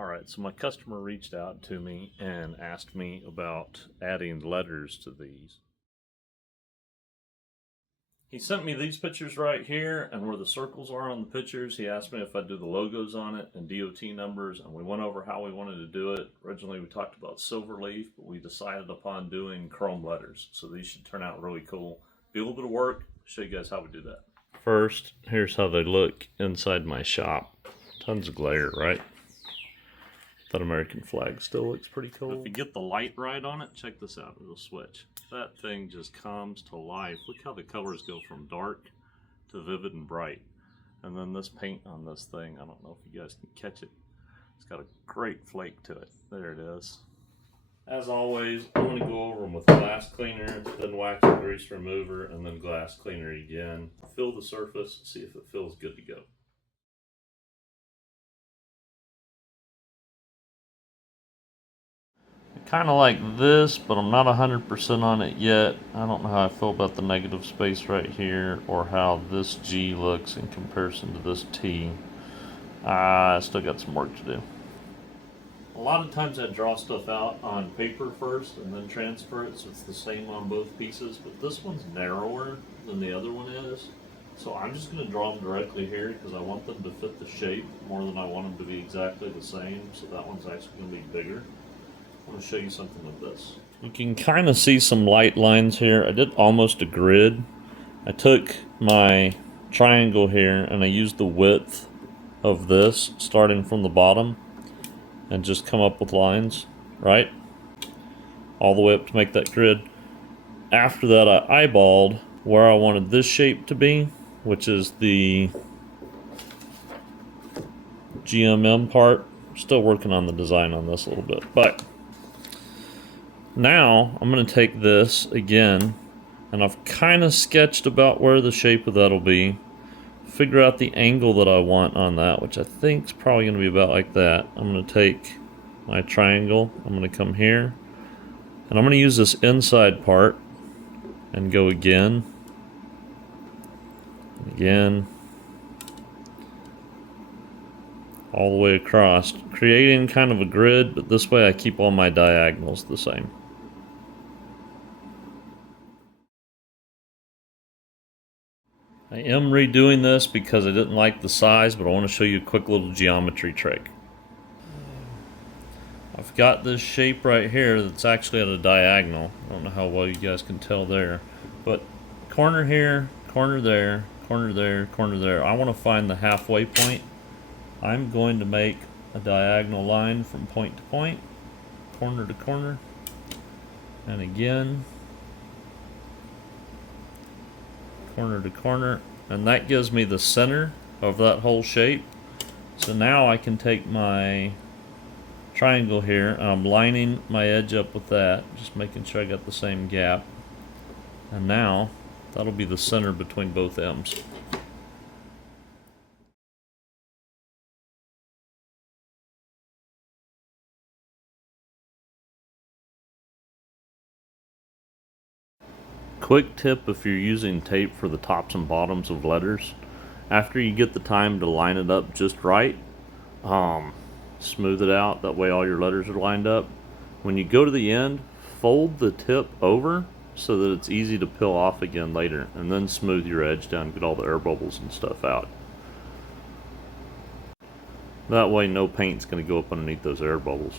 Alright, so my customer reached out to me and asked me about adding letters to these. He sent me these pictures right here, and where the circles are on the pictures, he asked me if I'd do the logos on it and DOT numbers, and we went over how we wanted to do it. Originally we talked about silver leaf, but we decided upon doing chrome letters, so these should turn out really cool. Be a little bit of work, show you guys how we do that. First, here's how they look inside my shop. Tons of glare, right? That American flag still looks pretty cool. If you get the light right on it, check this out, it'll switch. That thing just comes to life. Look how the colors go from dark to vivid and bright. And then this paint on this thing, I don't know if you guys can catch it. It's got a great flake to it. There it is. As always, I'm going to go over them with glass cleaner, then wax and grease remover, and then glass cleaner again. Fill the surface, see if it feels good to go. Kind of like this, but I'm not 100% on it yet. I don't know how I feel about the negative space right here, or how this G looks in comparison to this T. I still got some work to do. A lot of times I draw stuff out on paper first and then transfer it, so it's the same on both pieces, but this one's narrower than the other one is. So I'm just going to draw them directly here because I want them to fit the shape more than I want them to be exactly the same, so that one's actually going to be bigger. I'm going to show you something with this. You can kind of see some light lines here. I did almost a grid. I took my triangle here and I used the width of this starting from the bottom and just come up with lines, right? All the way up to make that grid. After that, I eyeballed where I wanted this shape to be, which is the GMM part. Still working on the design on this a little bit, but now I'm going to take this again, and I've kind of sketched about where the shape of that'll be. Figure out the angle that I want on that, which I think is probably going to be about like that. I'm going to take my triangle, I'm going to come here, and I'm going to use this inside part and go again, again, all the way across, creating kind of a grid, but this way I keep all my diagonals the same. I am redoing this because I didn't like the size, but I want to show you a quick little geometry trick. I've got this shape right here that's actually at a diagonal. I don't know how well you guys can tell there, but corner here, corner there, corner there, corner there. I want to find the halfway point. I'm going to make a diagonal line from point to point, corner to corner, and again, corner to corner, and that gives me the center of that whole shape. So now I can take my triangle here, and I'm lining my edge up with that, just making sure I got the same gap, and now that'll be the center between both ends. Quick tip if you're using tape for the tops and bottoms of letters, after you get the time to line it up just right, smooth it out, that way all your letters are lined up. When you go to the end, fold the tip over so that it's easy to peel off again later, and then smooth your edge down, get all the air bubbles and stuff out. That way no paint's going to go up underneath those air bubbles.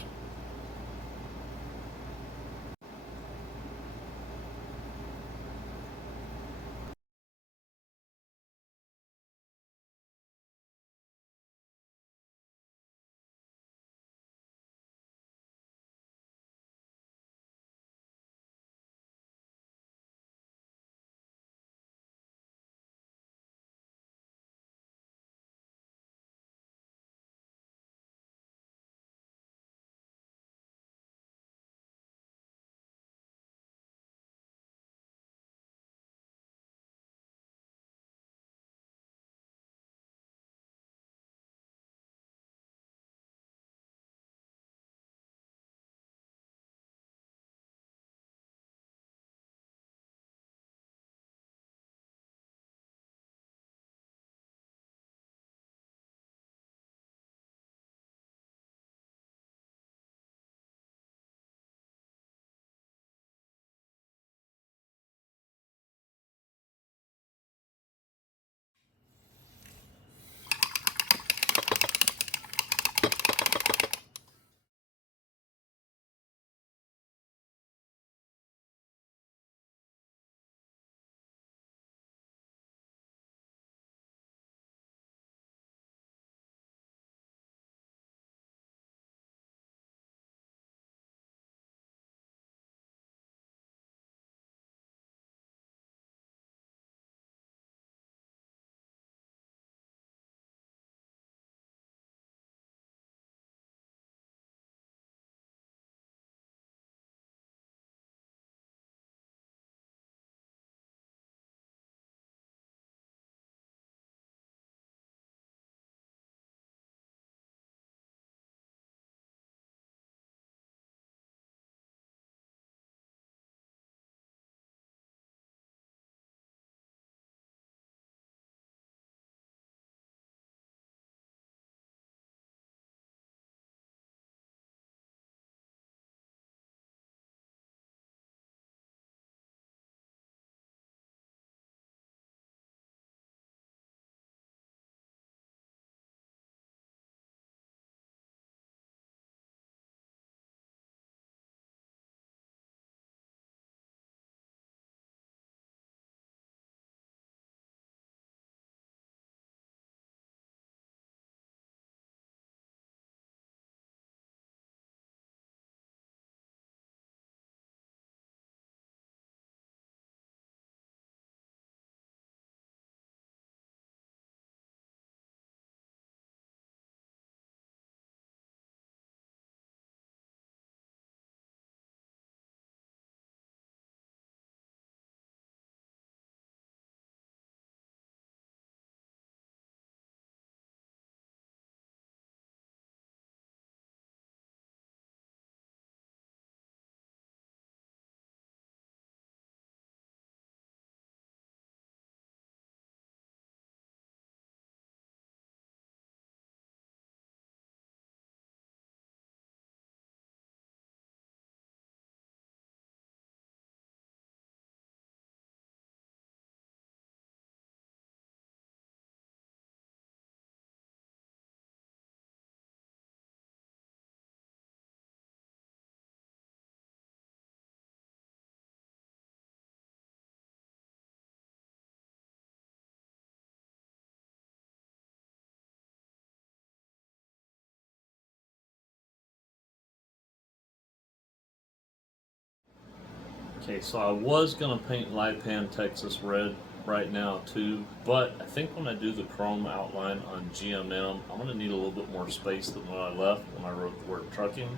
Okay, so I was gonna paint Lipan Texas red right now too, but I think when I do the chrome outline on GMM, I'm gonna need a little bit more space than what I left when I wrote the word trucking.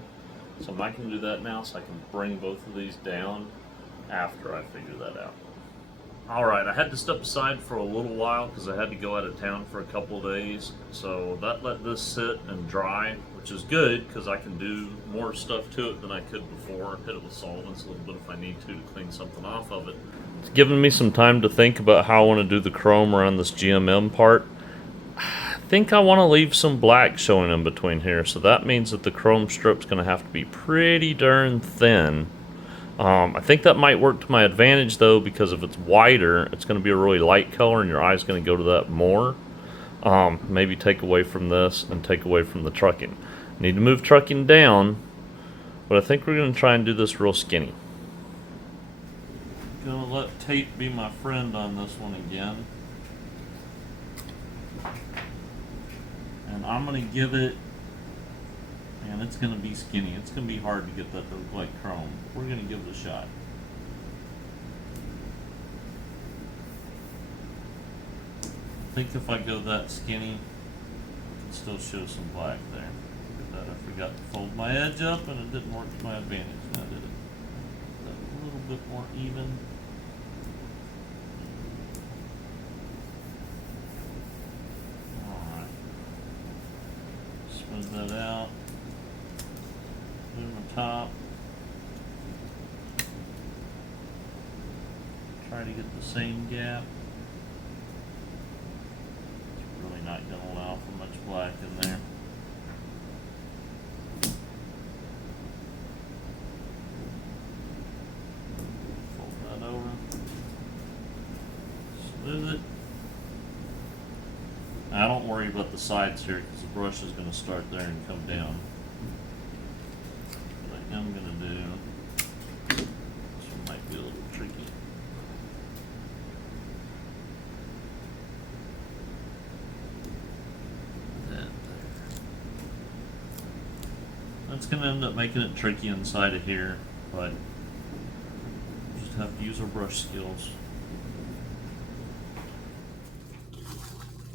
So I'm not gonna do that now, so I can bring both of these down after I figure that out. Alright, I had to step aside for a little while because I had to go out of town for a couple of days. So that let this sit and dry, which is good because I can do more stuff to it than I could before. Hit it with solvents a little bit if I need to clean something off of it. It's given me some time to think about how I want to do the chrome around this GMM part. I think I want to leave some black showing in between here, so that means that the chrome strip's going to have to be pretty darn thin. I think that might work to my advantage though, because if it's wider, it's going to be a really light color and your eye's going to go to that more. Maybe take away from this and take away from the trucking. Need to move trucking down, but I think we're going to try and do this real skinny. Gonna let tape be my friend on this one again. And I'm going to give it, and it's going to be skinny. It's going to be hard to get that to look like chrome. We're going to give it a shot. I think if I go that skinny, I can still show some black there. Look at that, I forgot to fold my edge up and it didn't work to my advantage. Now did it? A little bit more even. Alright. Smooth that out. Move the top. Try to get the same gap. It's really not going to allow for much black in there. Fold that over. Smooth it. Now don't worry about the sides here because the brush is going to start there and come down. What I am going to do, this one might be a little tricky. That's going to end up making it tricky inside of here, but we just have to use our brush skills.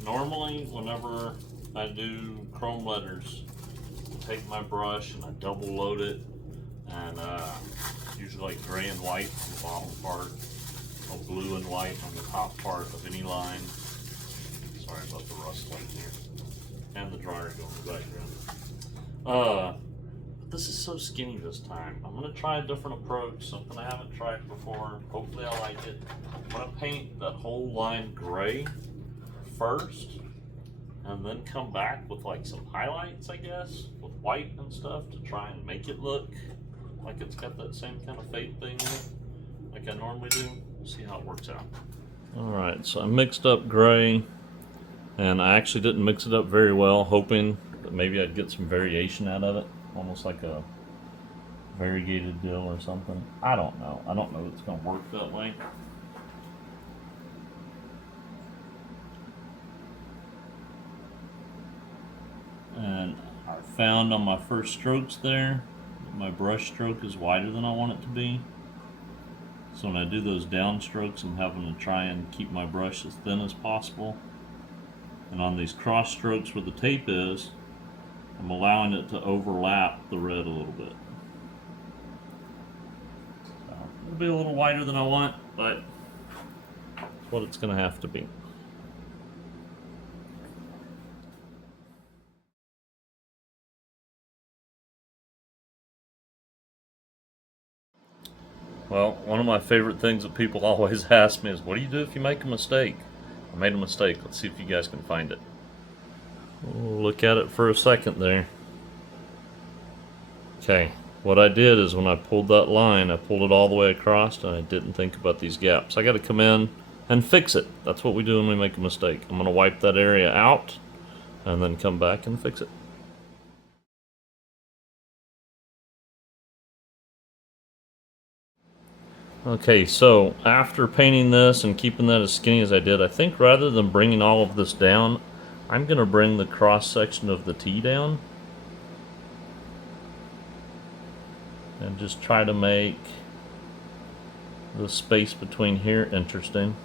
Normally, whenever I do chrome letters, I take my brush and I double load it, and usually like gray and white on the bottom part, or blue and white on the top part of any line. Sorry about the rustling here, and the dryer going in the background. This is so skinny this time. I'm gonna try a different approach, something I haven't tried before. Hopefully I like it. I'm gonna paint that whole line gray first, and then come back with like some highlights, I guess, with white and stuff to try and make it look like it's got that same kind of fade thing in it, like I normally do. See how it works out. Alright, so I mixed up gray, and I actually didn't mix it up very well, hoping that maybe I'd get some variation out of it. Almost like a variegated dill or something. I don't know. I don't know if it's going to work that way. And I found on my first strokes there, my brush stroke is wider than I want it to be. So when I do those down strokes, I'm having to try and keep my brush as thin as possible. And on these cross strokes where the tape is, I'm allowing it to overlap the red a little bit. So it'll be a little wider than I want, but it's what it's going to have to be. Well, one of my favorite things that people always ask me is, what do you do if you make a mistake? I made a mistake. Let's see if you guys can find it. We'll look at it for a second there. Okay, what I did is when I pulled that line, I pulled it all the way across and I didn't think about these gaps. I got to come in and fix it. That's what we do when we make a mistake. I'm going to wipe that area out and then come back and fix it. Okay, so after painting this and keeping that as skinny as I did, I think rather than bringing all of this down, I'm going to bring the cross section of the T down and just try to make the space between here interesting.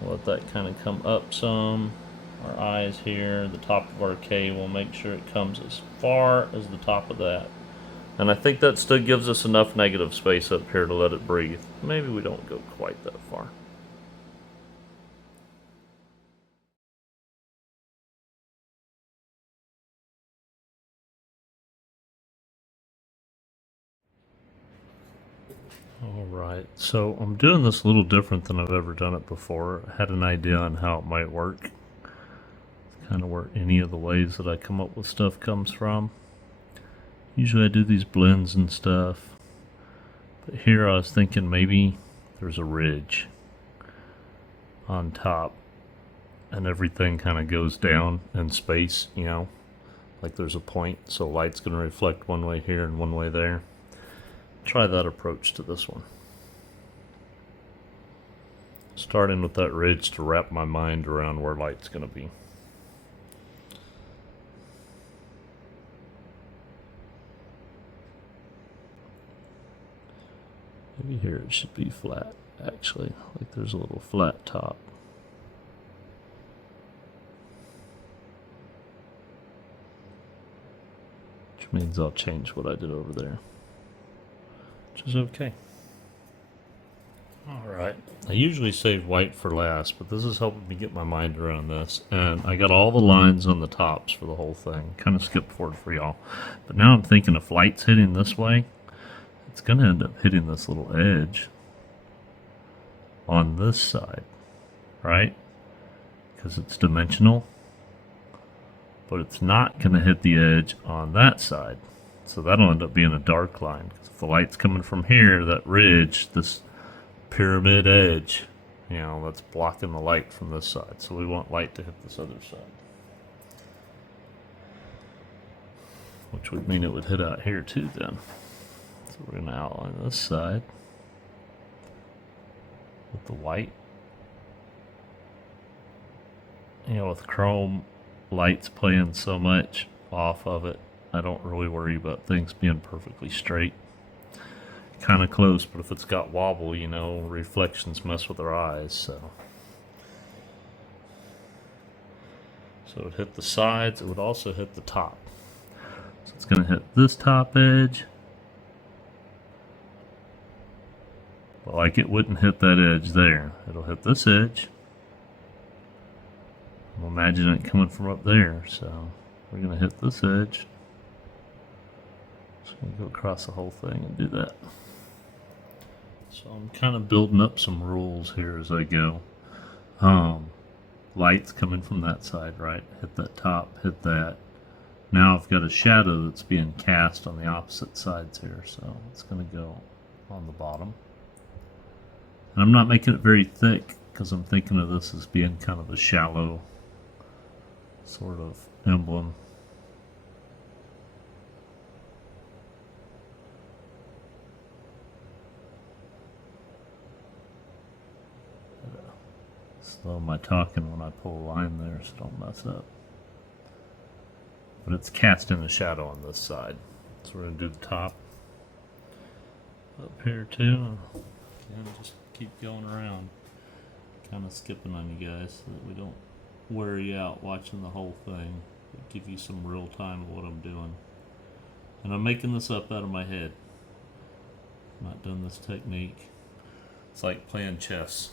We'll let that kind of come up some. Our eyes here, the top of our K, we'll make sure it comes as far as the top of that. And I think that still gives us enough negative space up here to let it breathe. Maybe we don't go quite that far. Alright, so I'm doing this a little different than I've ever done it before. I had an idea on how it might work. It's kind of where any of the ways that I come up with stuff comes from. Usually I do these blends and stuff. But here I was thinking maybe there's a ridge on top and everything kind of goes down in space, you know, like there's a point, so light's going to reflect one way here and one way there. Try that approach to this one. Starting with that ridge to wrap my mind around where light's going to be. Maybe here it should be flat, actually, like there's a little flat top. Which means I'll change what I did over there, which is okay. Alright, I usually save white for last, but this is helping me get my mind around this. And I got all the lines on the tops for the whole thing. Kind of skipped forward for y'all. But now I'm thinking if light's hitting this way, it's going to end up hitting this little edge on this side, right? Because it's dimensional. But it's not going to hit the edge on that side. So that'll end up being a dark line. Because if the light's coming from here, that ridge, this pyramid edge, you know, that's blocking the light from this side. So we want light to hit this other side. Which would mean it would hit out here too then. So we're going to outline this side with the white. You know, with chrome, light's playing so much off of it, I don't really worry about things being perfectly straight. Kind of close, but if it's got wobble, you know, reflections mess with our eyes, so it would hit the sides, it would also hit the top. So it's going to hit this top edge, but like it wouldn't hit that edge there. It'll hit this edge. We'll imagine it coming from up there, so we're going to hit this edge. Just going to go across the whole thing and do that. So I'm kind of building up some rules here as I go. Light's coming from that side, right? Hit that top, hit that. Now I've got a shadow that's being cast on the opposite sides here, so it's going to go on the bottom. And I'm not making it very thick because I'm thinking of this as being kind of a shallow sort of emblem. Slow my talking when I pull a line there so don't mess up. But it's casting a shadow on this side. So we're going to do the top up here too. And just keep going around. Kind of skipping on you guys so that we don't wear you out watching the whole thing. But give you some real time of what I'm doing. And I'm making this up out of my head. I'm not doing this technique. It's like playing chess.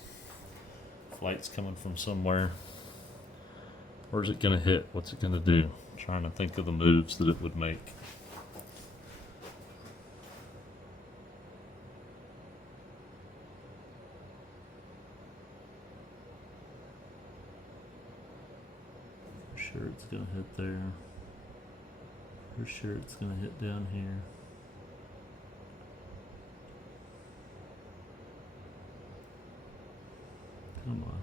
Light's coming from somewhere. Where's it going to hit? What's it going to do? I'm trying to think of the moves that it would make. For sure it's going to hit there. For sure it's going to hit down here. Come on.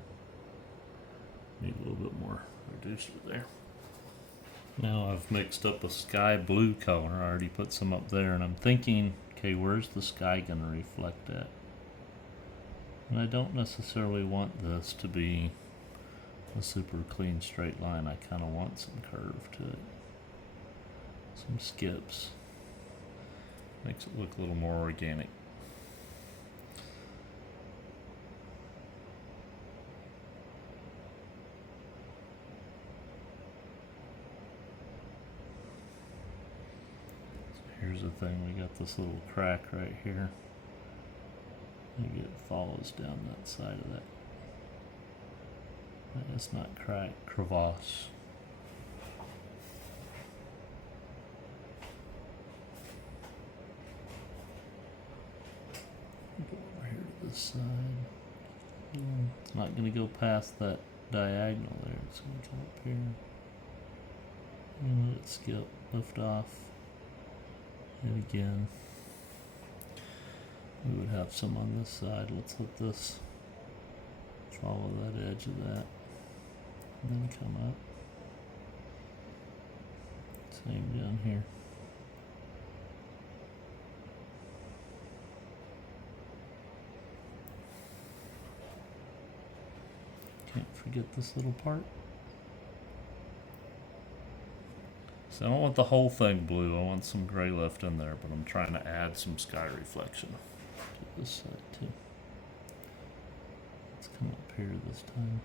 Need a little bit more reducer there. Now I've mixed up a sky blue color. I already put some up there, and I'm thinking, okay, where's the sky going to reflect at? And I don't necessarily want this to be a super clean straight line. I kind of want some curve to it. Some skips. Makes it look a little more organic. here's the thing, we got this little crack right here. Maybe it follows down that side of that. It's not crack, crevasse. Go over here to this side. It's not going to go past that diagonal there. It's going to come up here. And let it skip, lift off. And again, we would have some on this side. Let's let this follow that edge of that. And then come up. Same down here. Can't forget this little part. So I don't want the whole thing blue. I want some gray left in there, but I'm trying to add some sky reflection to this side too. Let's come up here this time.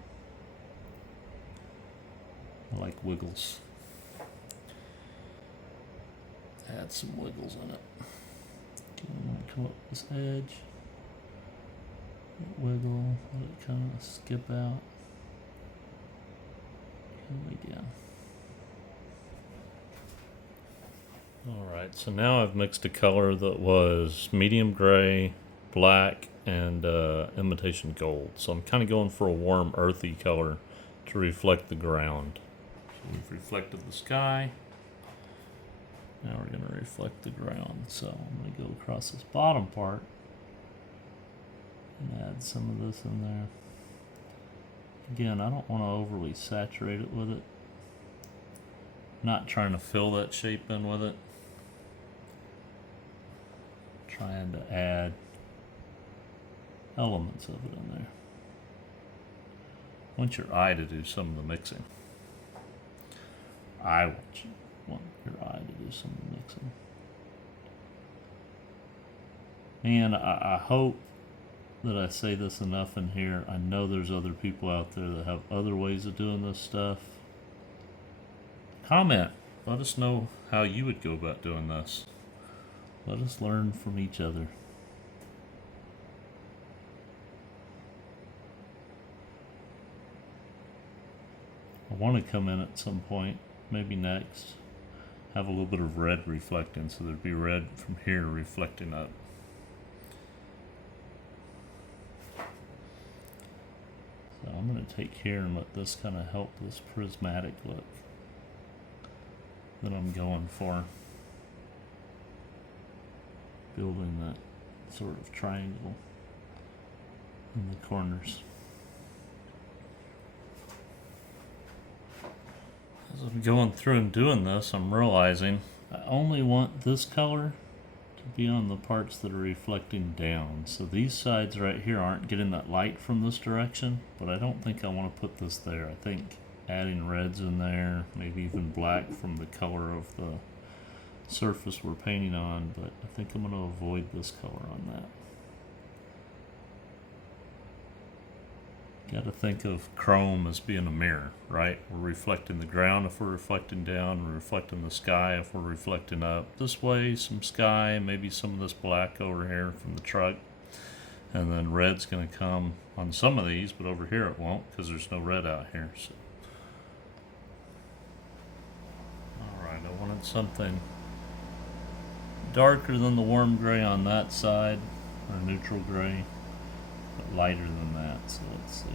I like wiggles. Add some wiggles in it. Come up this edge. Wiggle, let it kind of skip out. And again. Alright, so now I've mixed a color that was medium gray, black, and imitation gold. So I'm kind of going for a warm, earthy color to reflect the ground. So we've reflected the sky. Now we're going to reflect the ground. So I'm going to go across this bottom part and add some of this in there. Again, I don't want to overly saturate it with it. Not trying to fill that shape in with it. Trying to add elements of it in there. I want your eye to do some of the mixing. I want your eye to do some of the mixing. And I hope that I say this enough in here. I know there's other people out there that have other ways of doing this stuff. Comment. Let us know how you would go about doing this. Let us learn from each other. I want to come in at some point, maybe next, have a little bit of red reflecting, so there'd be red from here reflecting up. So I'm going to take here and let this kind of help this prismatic look that I'm going for. Building that sort of triangle in the corners. As I'm going through and doing this, I'm realizing I only want this color to be on the parts that are reflecting down. So these sides right here aren't getting that light from this direction, but I don't think I want to put this there. I think adding reds in there, maybe even black from the color of the surface we're painting on, but I think I'm going to avoid this color on that. Got to think of chrome as being a mirror, right? We're reflecting the ground if we're reflecting down, we're reflecting the sky if we're reflecting up. This way, some sky, maybe some of this black over here from the truck, and then red's going to come on some of these, but over here it won't because there's no red out here. So, alright, I wanted something darker than the warm gray on that side, or neutral gray, but lighter than that. So let's see.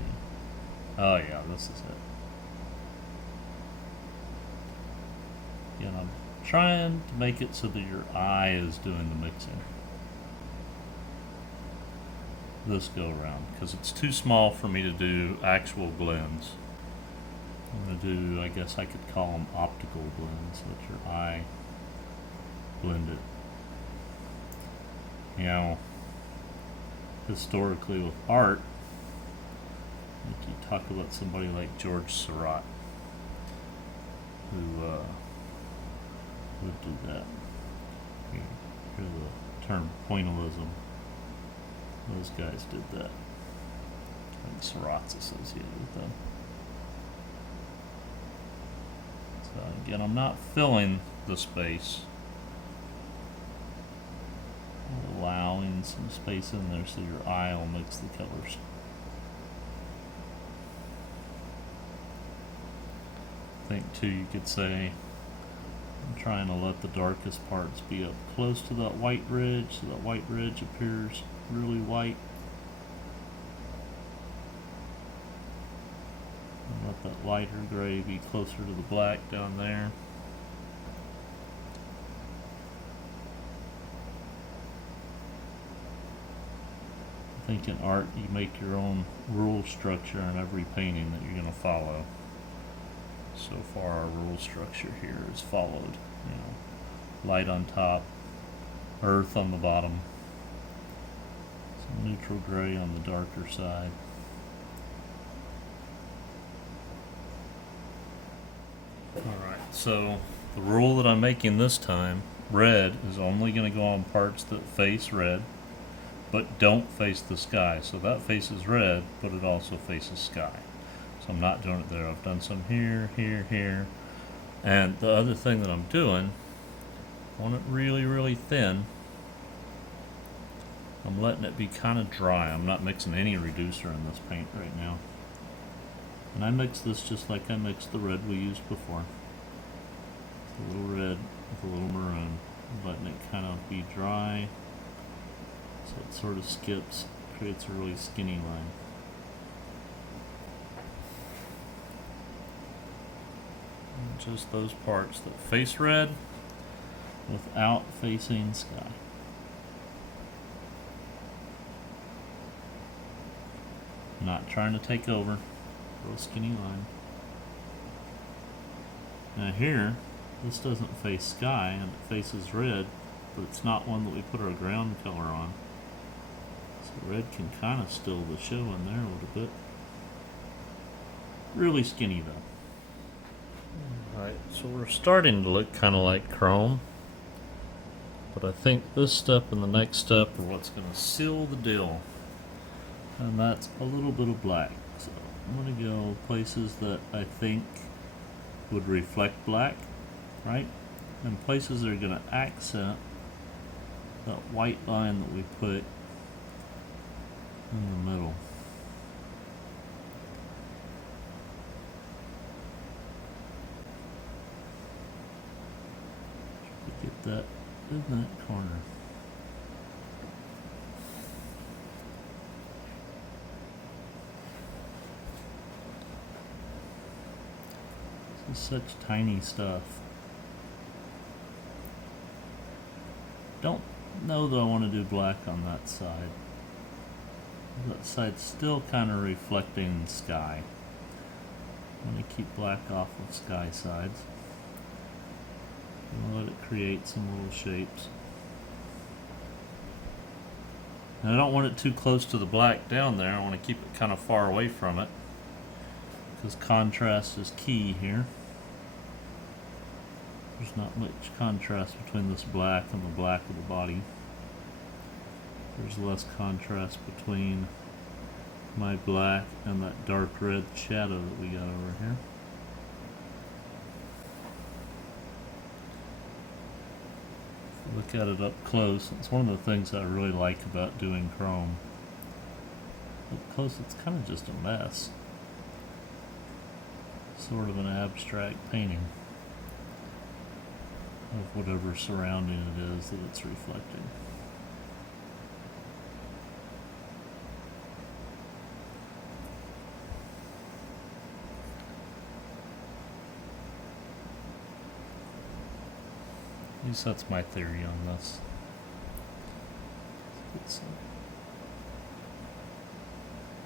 Oh yeah, this is it. Again, I'm trying to make it so that your eye is doing the mixing this go around, because it's too small for me to do actual blends. I'm going to do, I guess I could call them optical blends, let your eye blend it. You know, historically with art, like you talk about somebody like George Seurat, who would do that. You hear the term pointillism. Those guys did that. I think Seurat's associated with them. So again, I'm not filling the space. allowing some space in there so your eye will mix the colors. I think too you could say I'm trying to let the darkest parts be up close to that white ridge so that white ridge appears really white. And let that lighter gray be closer to the black down there. I think in art you make your own rule structure in every painting that you're going to follow. So far our rule structure here is followed. You know, light on top, earth on the bottom, some neutral gray on the darker side. Alright, so the rule that I'm making this time, red is only going to go on parts that face red, but don't face the sky. So that faces red, but it also faces sky. So I'm not doing it there. I've done some here, here, here. And the other thing that I'm doing, I want it really, really thin. I'm letting it be kind of dry. I'm not mixing any reducer in this paint right now. And I mix this just like I mixed the red we used before. It's a little red with a little maroon. Letting it kind of be dry. So it sort of skips, creates a really skinny line. And just those parts that face red without facing sky. Not trying to take over. Real skinny line. Now here, this doesn't face sky and it faces red, but it's not one that we put our ground color on. So red can kind of steal the show in there a little bit. Really skinny though. Alright, so we're starting to look kind of like chrome. But I think this step and the next step are what's going to seal the deal. And that's a little bit of black. So I'm going to go places that I think would reflect black, right? And places that are going to accent that white line that we put in the middle. Get that in that corner. This is such tiny stuff. Don't know that I want to do black on that side. That side's still kind of reflecting sky. I'm going to keep black off of sky sides. And let it create some little shapes. And I don't want it too close to the black down there. I want to keep it kind of far away from it, because contrast is key here. There's not much contrast between this black and the black of the body. There's less contrast between my black and that dark red shadow that we got over here. Look at it up close. It's one of the things I really like about doing chrome. Up close, it's kind of just a mess. Sort of an abstract painting of whatever surrounding it is that it's reflecting. At least that's my theory on this. Let's get some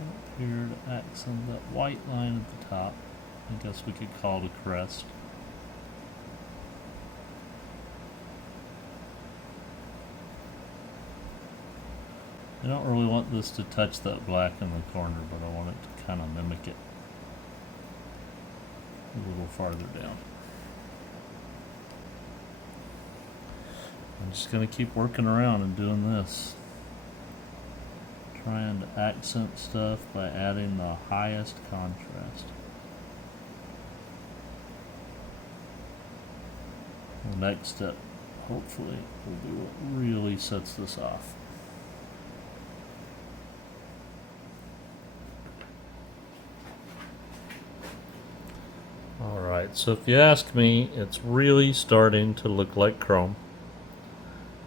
up here to accent that white line at the top. I guess we could call it a crest. I don't really want this to touch that black in the corner, but I want it to kind of mimic it a little farther down. I'm just going to keep working around and doing this. Trying to accent stuff by adding the highest contrast. The next step, hopefully, will be what really sets this off. Alright, so if you ask me, it's really starting to look like chrome.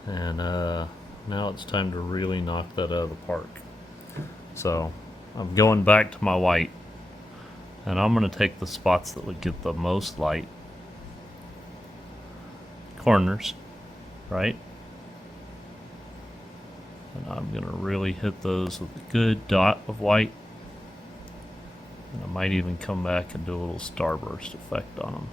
And now it's time to really knock that out of the park. So I'm going back to my white. And I'm going to take the spots that would get the most light. Corners, right? And I'm going to really hit those with a good dot of white. And I might even come back and do a little starburst effect on them.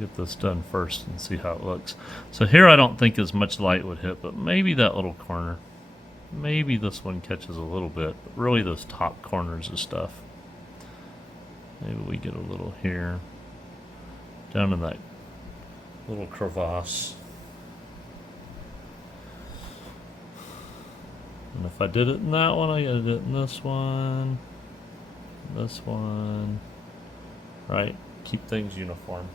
Get this done first and see how it looks. So here I don't think as much light would hit, but maybe that little corner. Maybe this one catches a little bit, but really those top corners of stuff. Maybe we get a little here. Down in that little crevasse. And if I did it in that one, I gotta do it in this one. This one. Right? Keep things uniform.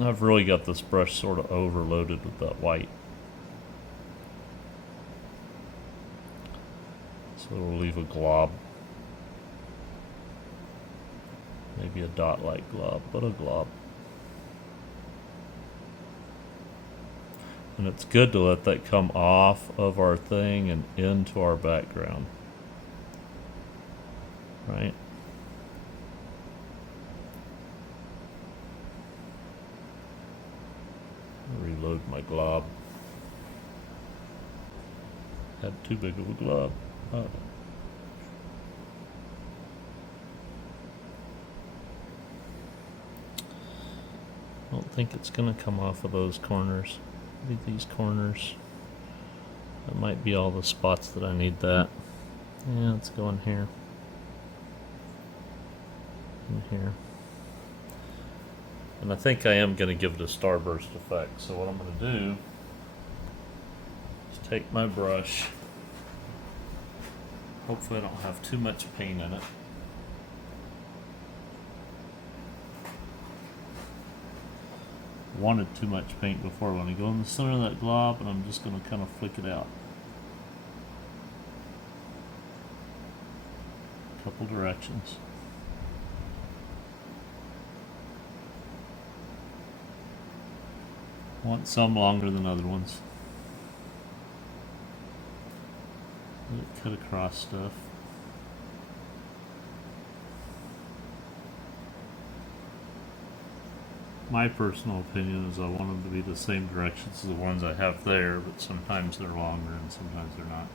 I've really got this brush sort of overloaded with that white. So it'll leave a glob. Maybe a dot-like glob, but a glob. And it's good to let that come off of our thing and into our background. Right? Reload my glob. Had too big of a glob. Oh. I don't think it's going to come off of those corners. Maybe these corners. That might be all the spots that I need that. Yeah, let's go in here. In here. And I think I am going to give it a starburst effect. So what I'm going to do is take my brush. Hopefully I don't have too much paint in it. Wanted too much paint before. When I go in the center of that glob, and I'm just going to kind of flick it out. A couple directions. Want some longer than other ones. Let it cut across stuff. My personal opinion is I want them to be the same directions as the ones I have there, but sometimes they're longer and sometimes they're not.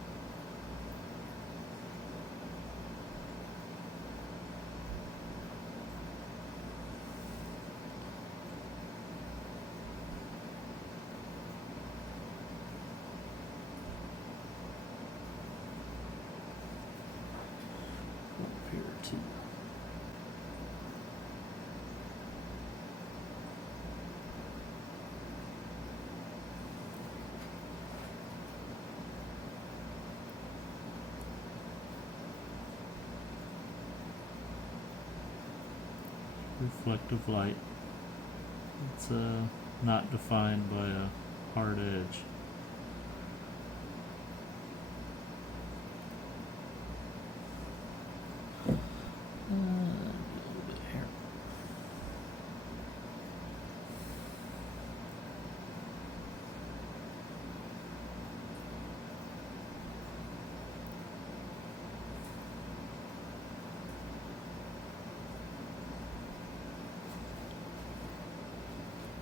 Up here too. Reflective light. It's not defined by a hard edge. A little bit here.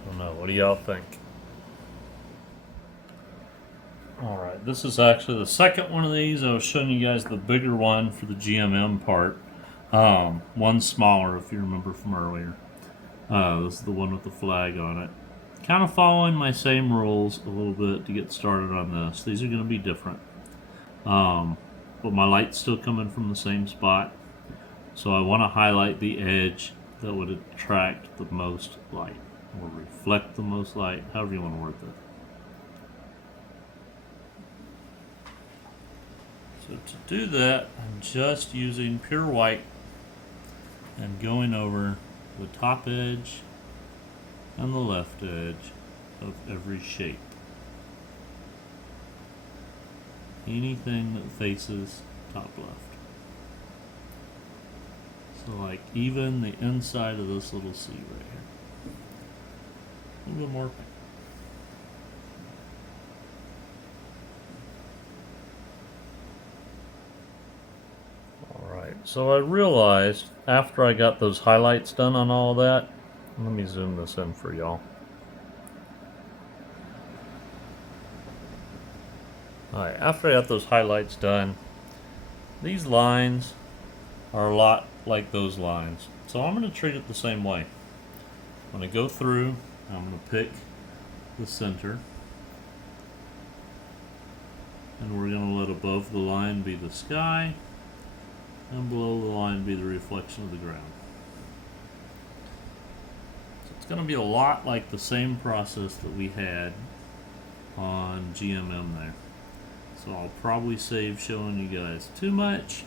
Don't know. What do y'all think? Alright, this is actually the second one of these. I was showing you guys the bigger one for the GMM part. One smaller, if you remember from earlier. This is the one with the flag on it. Kind of following my same rules a little bit to get started on this. These are going to be different. But my light's still coming from the same spot. So I want to highlight the edge that would attract the most light. Or reflect the most light, however you want to word that. So to do that, I'm just using pure white and going over the top edge and the left edge of every shape. anything that faces top left. So like even the inside of this little C right here. A little bit more paint. Alright, so I realized after I got those highlights done on all that, let me zoom this in for y'all. Alright, after I got those highlights done, these lines are a lot like those lines. So I'm going to treat it the same way. I'm going to go through, I'm going to pick the center, and we're going to let above the line be the sky, and below the line be the reflection of the ground. So it's going to be a lot like the same process that we had on GMM there. So I'll probably save showing you guys too much.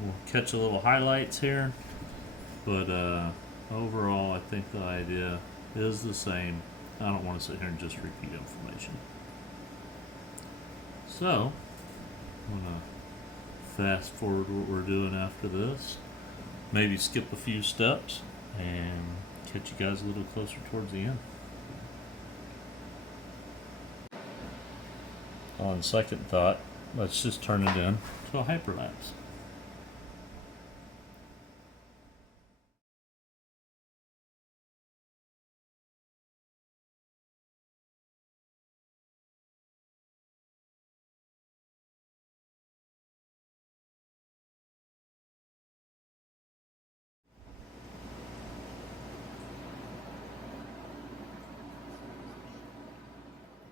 We'll catch a little highlights here, but overall I think the idea is the same. I don't want to sit here and just repeat information. So I'm going to fast forward what we're doing after this, maybe skip a few steps, and catch you guys a little closer towards the end. On second thought, let's just turn it in to a hyperlapse.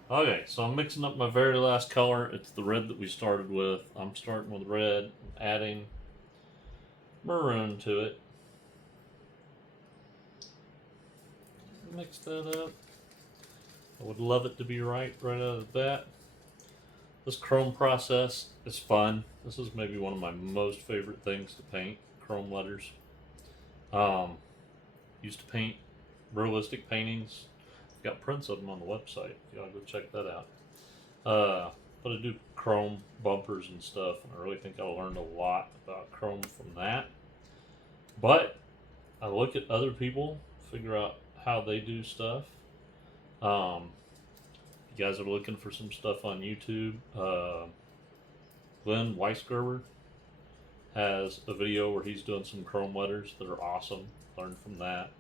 Okay, so I'm mixing up my very last color. It's the red that we started with. I'm starting with red, adding maroon to it. Mix that up. I would love it to be right out of the bat. This chrome process is fun. This is maybe one of my most favorite things to paint, chrome letters. Used to paint realistic paintings. Got prints of them on the website. You ought to go check that out. But I do chrome bumpers and stuff, and I really think I learned a lot about chrome from that. But I look at other people, figure out how they do stuff. If you guys are looking for some stuff on YouTube, Glenn Weisgerber has a video where he's doing some chrome letters that are awesome. Learn from that.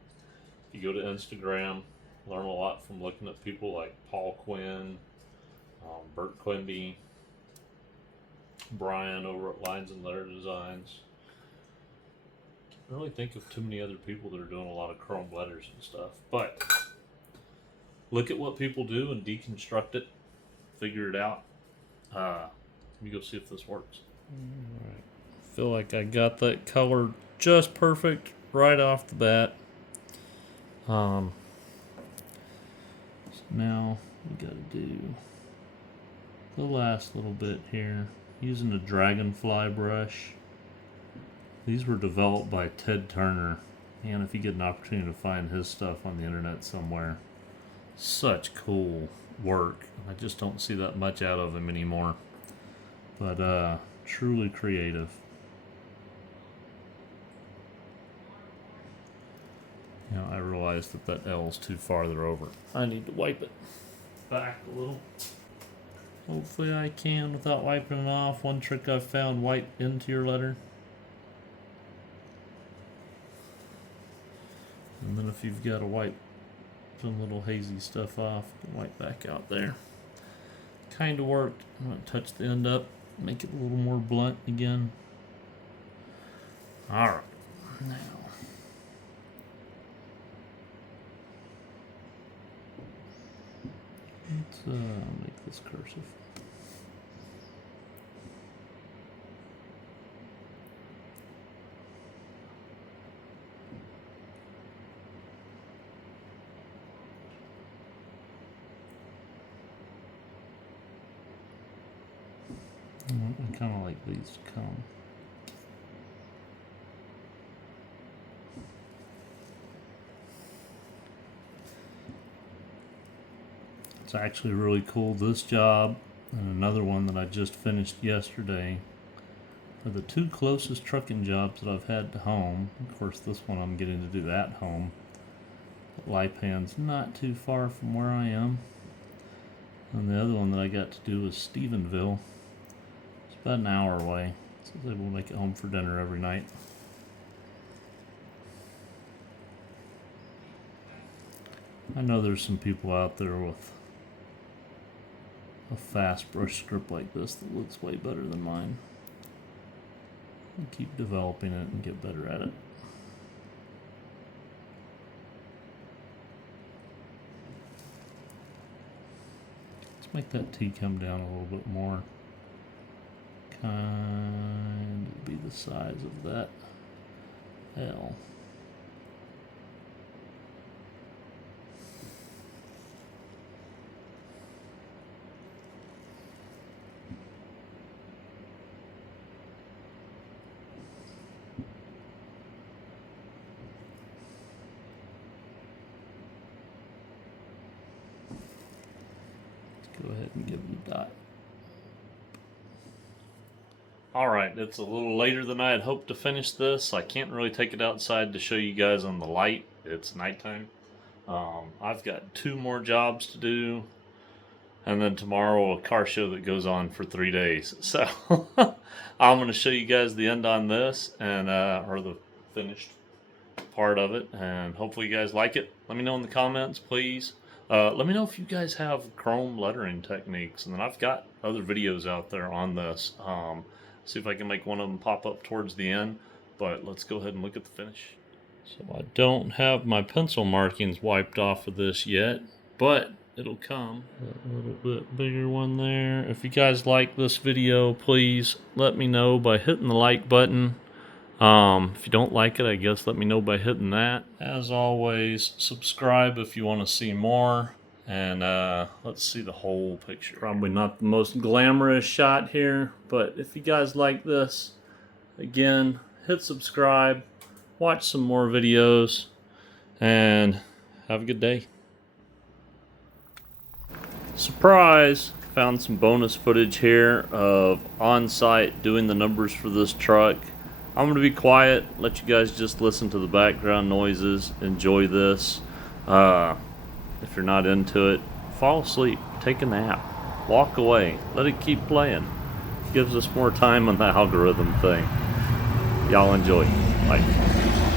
If you go to Instagram, learn a lot from looking at people like Paul Quinn, Bert Quimby, Brian over at Lines and Letter Designs. I don't really think of too many other people that are doing a lot of chrome letters and stuff. But look at what people do and deconstruct it, figure it out. Let me go see if this works. All right. I feel like I got that color just perfect right off the bat. So now we gotta do the last little bit here using a dragonfly brush. These were developed by Ted Turner, and if you get an opportunity to find his stuff on the internet somewhere, such cool work. I just don't see that much out of him anymore, but truly creative. You know, I realized that L is too farther over. I need to wipe it back a little. Hopefully I can without wiping it off. One trick I've found, wipe into your letter. And then if you've got to wipe some little hazy stuff off, you can wipe back out there. Kind of worked. I'm going to touch the end up, make it a little more blunt again. Alright, now let's make this cursive. I kind of like these to come. It's actually really cool. This job and another one that I just finished yesterday are the two closest trucking jobs that I've had to home. Of course, this one I'm getting to do at home. Lipan's not too far from where I am. And the other one that I got to do was Stephenville. It's about an hour away, so I was able to make it home for dinner every night. I know there's some people out there with a fast brush script like this that looks way better than mine. I'll keep developing it and get better at it. Let's make that T come down a little bit more. Kind of be the size of that L. Go ahead and give it a dot. Alright, it's a little later than I had hoped to finish this. I can't really take it outside to show you guys on the light. It's nighttime. I've got 2 more jobs to do, and then tomorrow a car show that goes on for 3 days. So I'm going to show you guys the end on this, and or the finished part of it, and hopefully you guys like it. Let me know in the comments, please. Let me know if you guys have chrome lettering techniques, and then I've got other videos out there on this. See if I can make one of them pop up towards the end, but let's go ahead and look at the finish. So I don't have my pencil markings wiped off of this yet, but it'll come. A little bit bigger one there. If you guys like this video, please let me know by hitting the like button. If you don't like it, I guess let me know by hitting that. As always, subscribe if you want to see more. And let's see the whole picture. Probably not the most glamorous shot here, but if you guys like this, again, hit subscribe, watch some more videos, and have a good day. Surprise! Found some bonus footage here of on-site doing the numbers for this truck. I'm going to be quiet, let you guys just listen to the background noises, enjoy this. If you're not into it, fall asleep, take a nap, walk away, let it keep playing. Gives us more time on the algorithm thing. Y'all enjoy. Bye.